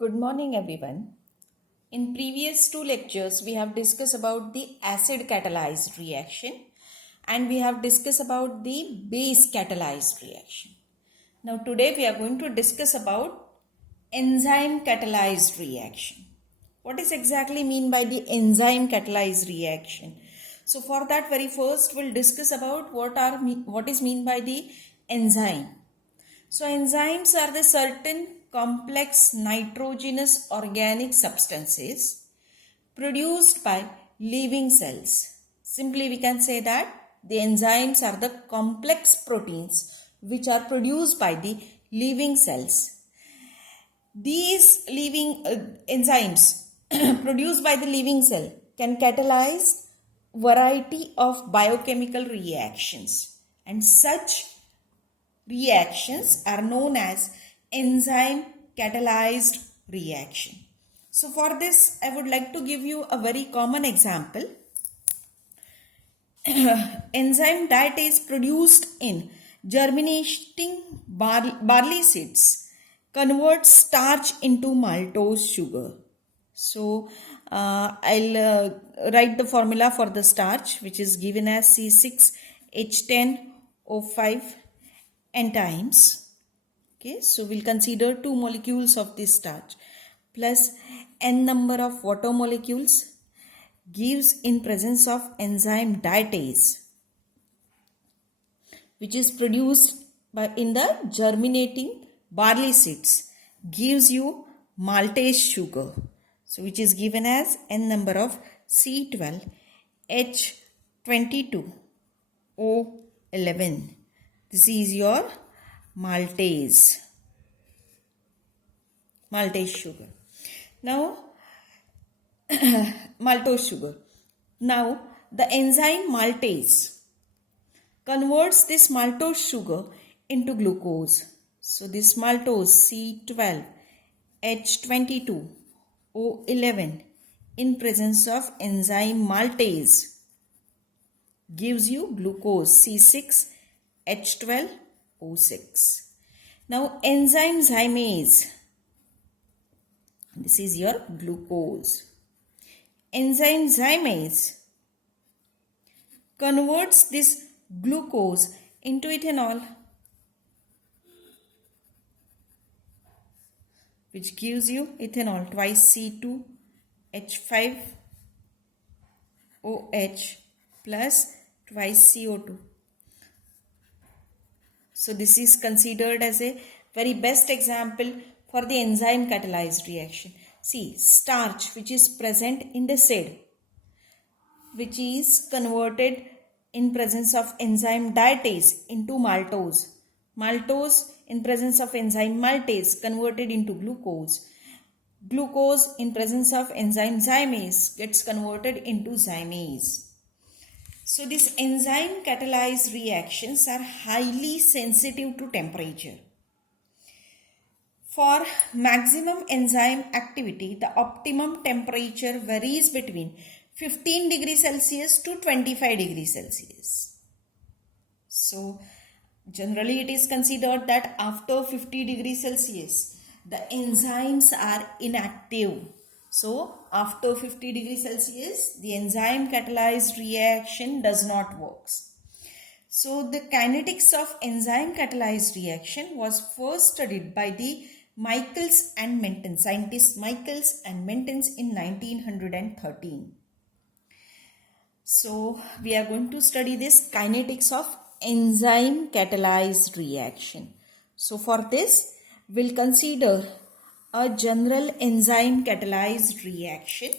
Good morning everyone. In previous two lectures we have discussed about the acid catalyzed reaction and we have discussed about the base catalyzed reaction. Now today we are going to discuss about enzyme catalyzed reaction. What is exactly mean by the enzyme catalyzed reaction? So for that very first we'll discuss about what is mean by the enzyme. So enzymes are the certain complex nitrogenous organic substances produced by living cells. Simply we can say that the enzymes are the complex proteins which are produced by the living cells. These living enzymes produced by the living cell can catalyze variety of biochemical reactions, and such reactions are known as enzyme catalyzed reaction. So for this, I would like to give you a very common example. Enzyme that is produced in germinating barley seeds converts starch into maltose sugar. So I'll write the formula for the starch, which is given as C6H10O5 enzymes. Okay, so we'll consider 2 molecules of this starch plus n number of water molecules gives in presence of enzyme dietase, which is produced in the germinating barley seeds, gives you maltase sugar. So which is given as n number of C12H22O11. This is your maltase sugar. Now maltose sugar. Now the enzyme maltase converts this maltose sugar into glucose. So this maltose C12H22O11 in presence of enzyme maltase gives you glucose C6H12O6. Now enzyme zymase, this is your glucose. Enzyme zymase converts this glucose into ethanol, which gives you ethanol twice C2H5OH plus twice CO2. So this is considered as a very best example for the enzyme catalyzed reaction. See, starch which is present in the seed, which is converted in presence of enzyme dietase into maltose. Maltose in presence of enzyme maltase converted into glucose. Glucose in presence of enzyme zymase gets converted into zymase. So these enzyme catalyzed reactions are highly sensitive to temperature. For maximum enzyme activity, the optimum temperature varies between 15 degrees Celsius to 25 degrees Celsius. So generally it is considered that after 50 degrees Celsius, the enzymes are inactive. So after 50 degrees Celsius, the enzyme catalyzed reaction does not work. So the kinetics of enzyme catalyzed reaction was first studied by the scientists Michaels and Mentens in 1913. So we are going to study this kinetics of enzyme catalyzed reaction. So for this, we'll consider a general enzyme catalyzed reaction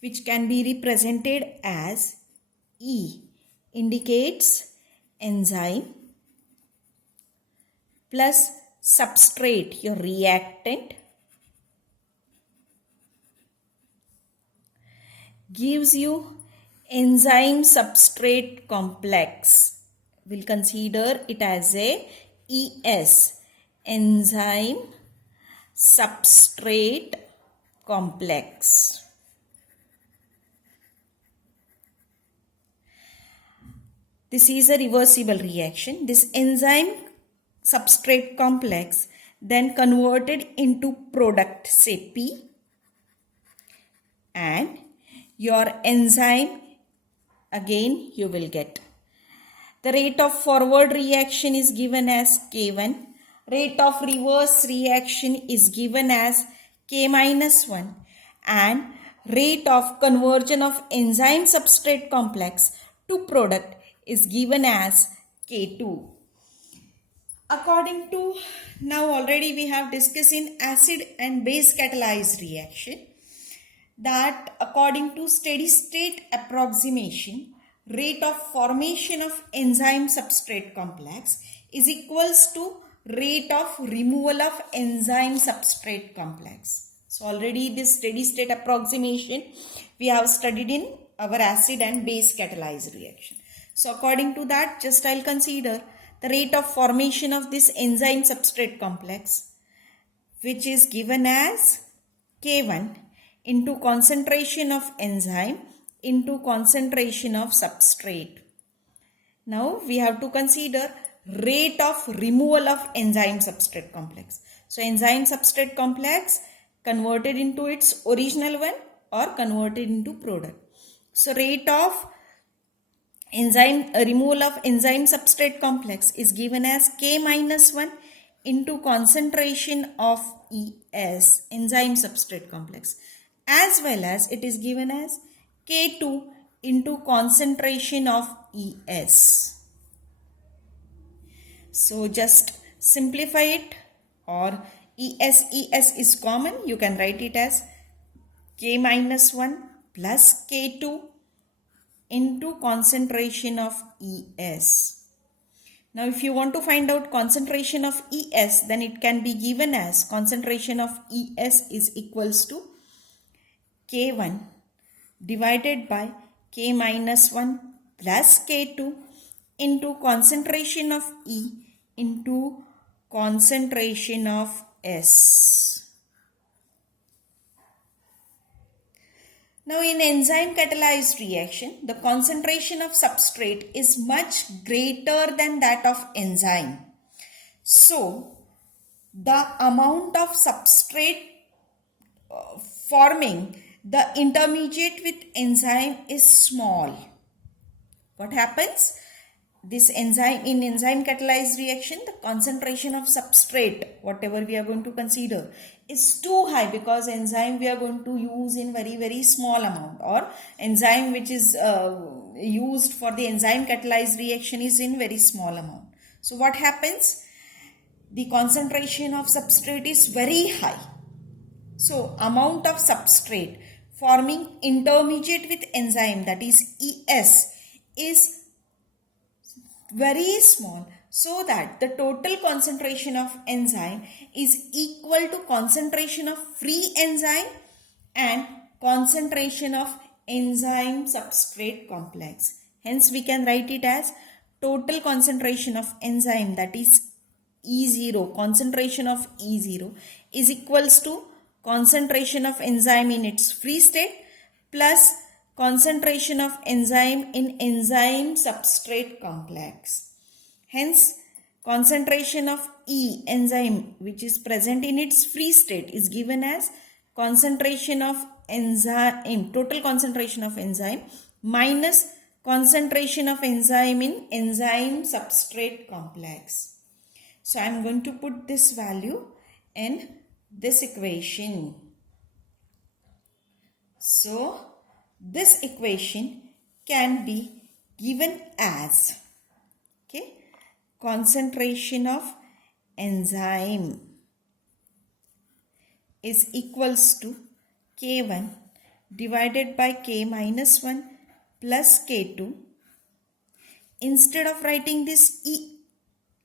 which can be represented as E, indicates enzyme plus substrate, your reactant, gives you enzyme substrate complex. We'll consider it as a ES, enzyme substrate complex. This is a reversible reaction. This enzyme substrate complex then converted into product, say P, and your enzyme again you will get. The rate of forward reaction is given as K1. Rate of reverse reaction is given as K minus 1. And rate of conversion of enzyme substrate complex to product is given as K2. According to, now already we have discussed in acid and base catalyzed reaction, that according to steady state approximation, rate of formation of enzyme substrate complex is equals to rate of removal of enzyme substrate complex. So already this steady state approximation we have studied in our acid and base catalyzed reaction. So according to that, just I'll consider the rate of formation of this enzyme substrate complex, which is given as K1 into concentration of enzyme into concentration of substrate. Now we have to consider rate of removal of enzyme substrate complex. So enzyme substrate complex converted into its original one or converted into product. So rate of enzyme removal of enzyme substrate complex is given as K minus 1 into concentration of ES, enzyme substrate complex, as well as it is given as K2 into concentration of ES. So just simplify it, or ES is common. You can write it as K minus 1 plus K2 into concentration of ES. Now if you want to find out concentration of ES, then it can be given as concentration of ES is equals to K1 divided by K minus 1 plus K2 into concentration of E into concentration of S. Now in enzyme catalyzed reaction, the concentration of substrate is much greater than that of enzyme. So the amount of substrate forming the intermediate with enzyme is small. What happens? This enzyme, in enzyme catalyzed reaction, the concentration of substrate, whatever we are going to consider, is too high, because enzyme we are going to use in very small amount, or enzyme which is used for the enzyme catalyzed reaction is in very small amount. So what happens? The concentration of substrate is very high. So amount of substrate forming intermediate with enzyme, that is ES, is very small, so that the total concentration of enzyme is equal to concentration of free enzyme and concentration of enzyme substrate complex. Hence we can write it as total concentration of enzyme, that is E0, concentration of E0 is equals to concentration of enzyme in its free state plus concentration of enzyme in enzyme substrate complex. Hence, concentration of E, enzyme, which is present in its free state, is given as concentration of enzyme, total concentration of enzyme minus concentration of enzyme in enzyme substrate complex. So I am going to put this value in this equation. So this equation can be given as, okay, concentration of enzyme is equals to K1 divided by K minus 1 plus K2. Instead of writing this E,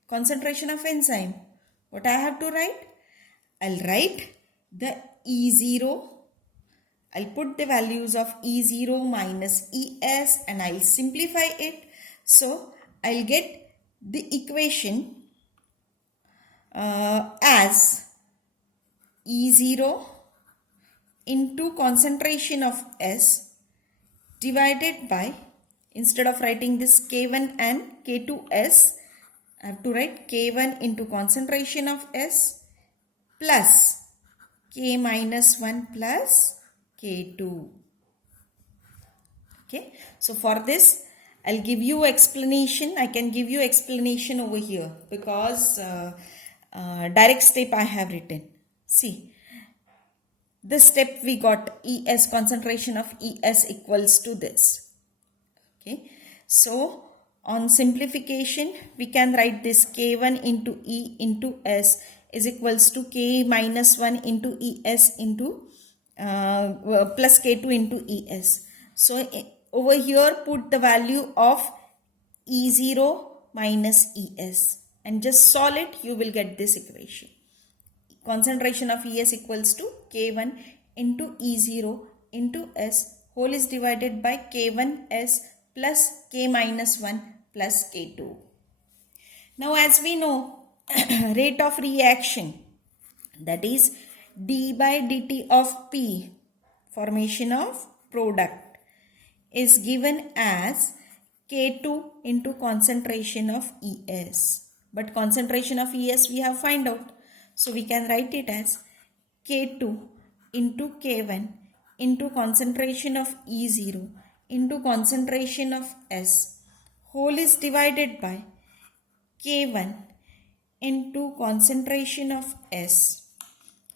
concentration of enzyme, what I have to write? I'll write the E0. I'll put the values of E0 minus ES and I'll simplify it. So I'll get the equation as E0 into concentration of S divided by, instead of writing this K1 and K2S, I have to write K1 into concentration of S plus K minus 1 plus K2. Okay, so for this I'll give you explanation. I can give you explanation over here because direct step I have written. See, this step we got ES, concentration of ES equals to this. Okay, so on simplification we can write this K1 into E into S is equals to K minus 1 into ES into plus K2 into ES. So over here put the value of E0 minus ES and just solve it, you will get this equation. Concentration of ES equals to K1 into E0 into S whole is divided by K1S plus K minus 1 plus K2. Now as we know, rate of reaction, that is d by dt of P, formation of product, is given as K2 into concentration of ES. But concentration of ES we have find out. So we can write it as K2 into K1 into concentration of E0 into concentration of S whole is divided by K1 into concentration of S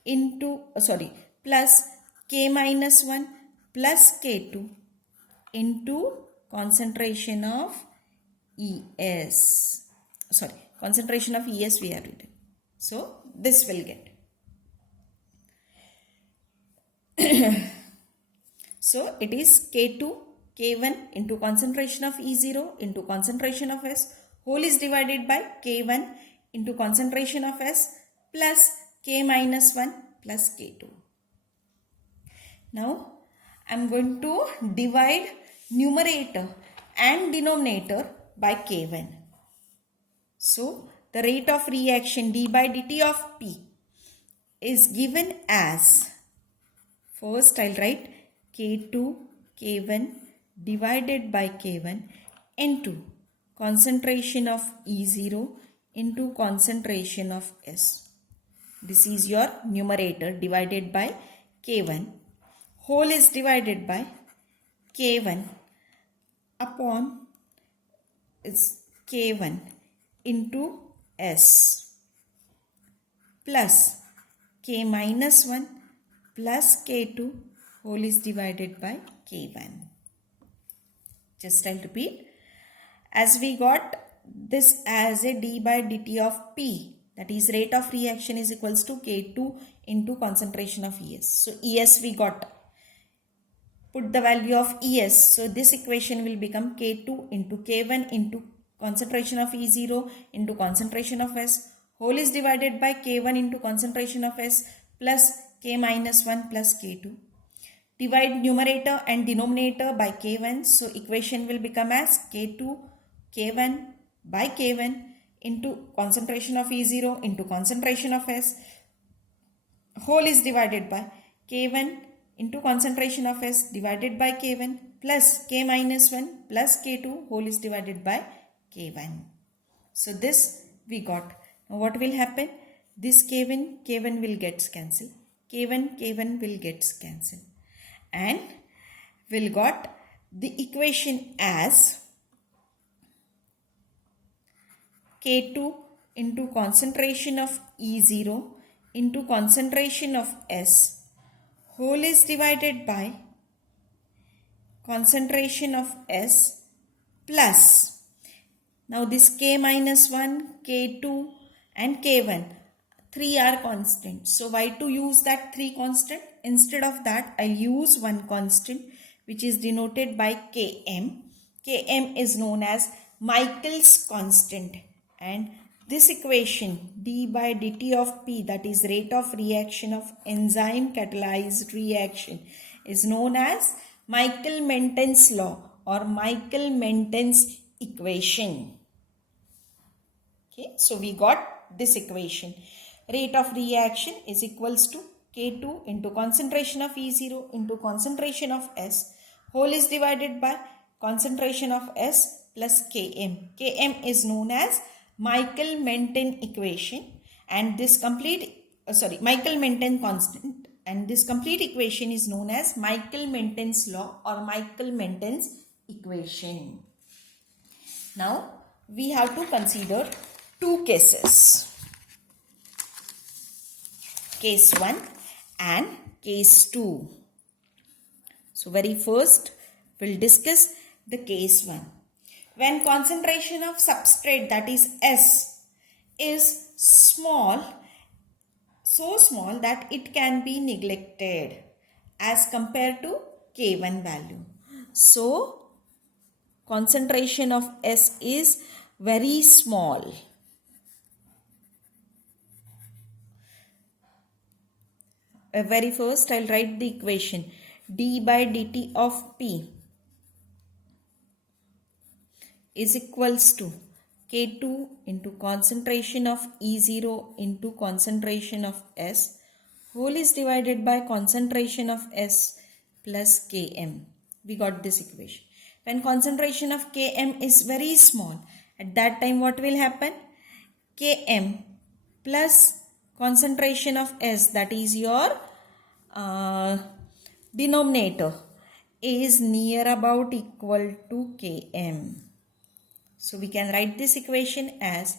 into plus K minus 1 plus K2 into concentration of ES. Concentration of ES we have written. So this will get. So it is K2, K1 into concentration of E0 into concentration of S whole is divided by K1 into concentration of S plus K minus 1 plus K2. Now I am going to divide numerator and denominator by K1. So the rate of reaction d by dt of P is given as, first I'll write K2 K1 divided by K1 into concentration of E0 into concentration of S. This is your numerator divided by K1. Whole is divided by K1 upon is K1 into S plus K minus 1 plus K2 whole is divided by K1. Just I'll repeat. As we got this as a d by dt of P, that is rate of reaction is equals to K2 into concentration of ES. So ES we got. Put the value of ES. So this equation will become K2 into K1 into concentration of E0 into concentration of S whole is divided by K1 into concentration of S plus K minus 1 plus K2. Divide numerator and denominator by K1. So equation will become as K2 K1 by K1 into concentration of E0 into concentration of S whole is divided by K1 into concentration of S divided by K1 plus K minus 1 plus K2 whole is divided by K1. So this we got. Now what will happen? This K1 will get cancelled. K1 will get cancelled. And we'll got the equation as K2 into concentration of E0 into concentration of S whole is divided by concentration of S plus, now this K minus 1, K2 and K1, 3 are constant. So why to use that 3 constant? Instead of that, I'll use one constant which is denoted by Km. Km is known as Michael's constant, and this equation d by dt of P, that is rate of reaction of enzyme catalyzed reaction, is known as Michael-Menten's law or Michael-Menten's equation. Okay, so we got this equation. Rate of reaction is equals to K2 into concentration of E0 into concentration of S whole is divided by concentration of S plus Km. Km is known as Michael-Menten equation, and this complete Michael-Menten constant, and this complete equation is known as Michael-Menten's law or Michael-Menten's equation. Now we have to consider two cases, case 1 and case 2. So very first we'll discuss the case 1. When concentration of substrate, that is S, is small, so small that it can be neglected as compared to K1 value. So concentration of S is very small. Very first I'll write the equation. D by dt of P is equals to K2 into concentration of E0 into concentration of S whole is divided by concentration of S plus Km. We got this equation. When concentration of Km is very small, at that time what will happen? Km plus concentration of S, that is your denominator, is near about equal to Km. So we can write this equation as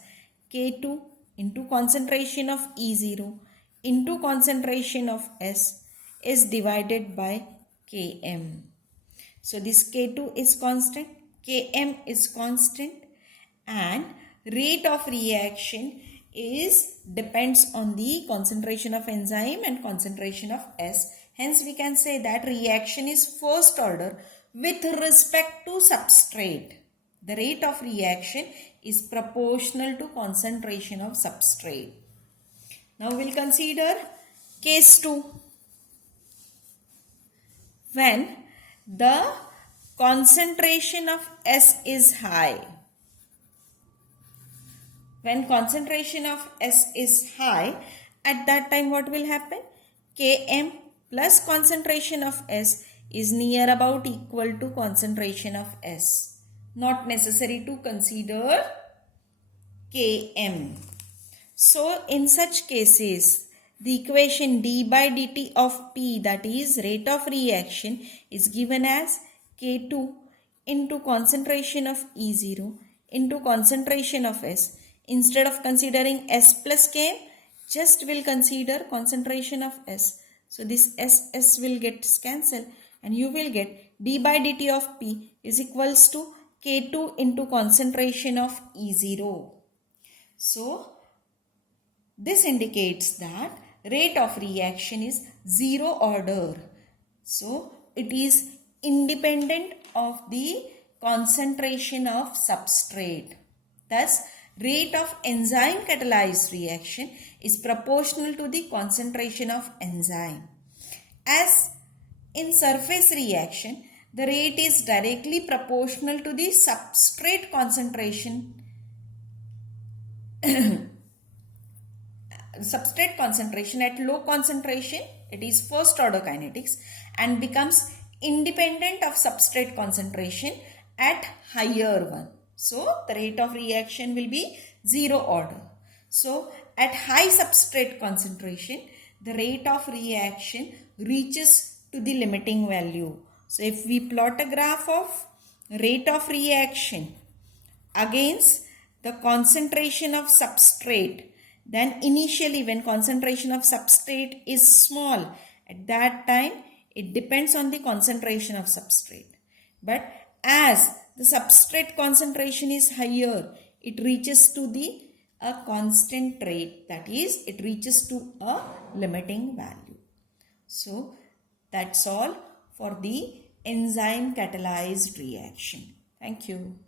K2 into concentration of E0 into concentration of S is divided by Km. So this K2 is constant, Km is constant, and rate of reaction is depends on the concentration of enzyme and concentration of S. Hence we can say that reaction is first order with respect to substrate. The rate of reaction is proportional to concentration of substrate. Now we'll consider case 2. When the concentration of S is high. When concentration of S is high, at that time what will happen? Km plus concentration of S is near about equal to concentration of S. Not necessary to consider Km. So in such cases, the equation d by dt of P, that is rate of reaction, is given as K2 into concentration of E0 into concentration of S. Instead of considering S plus Km, just will consider concentration of S. So this S will get cancelled and you will get d by dt of P is equals to K2 into concentration of E0. So this indicates that rate of reaction is zero order. So it is independent of the concentration of substrate. Thus, rate of enzyme catalyzed reaction is proportional to the concentration of enzyme. As in surface reaction, the rate is directly proportional to the substrate concentration. Substrate concentration at low concentration, it is first order kinetics and becomes independent of substrate concentration at higher one. So the rate of reaction will be zero order. So at high substrate concentration, the rate of reaction reaches to the limiting value. So if we plot a graph of rate of reaction against the concentration of substrate, then initially when concentration of substrate is small, at that time it depends on the concentration of substrate. But as the substrate concentration is higher, it reaches to a constant rate, that is it reaches to a limiting value. So that's all for the enzyme catalyzed reaction. Thank you.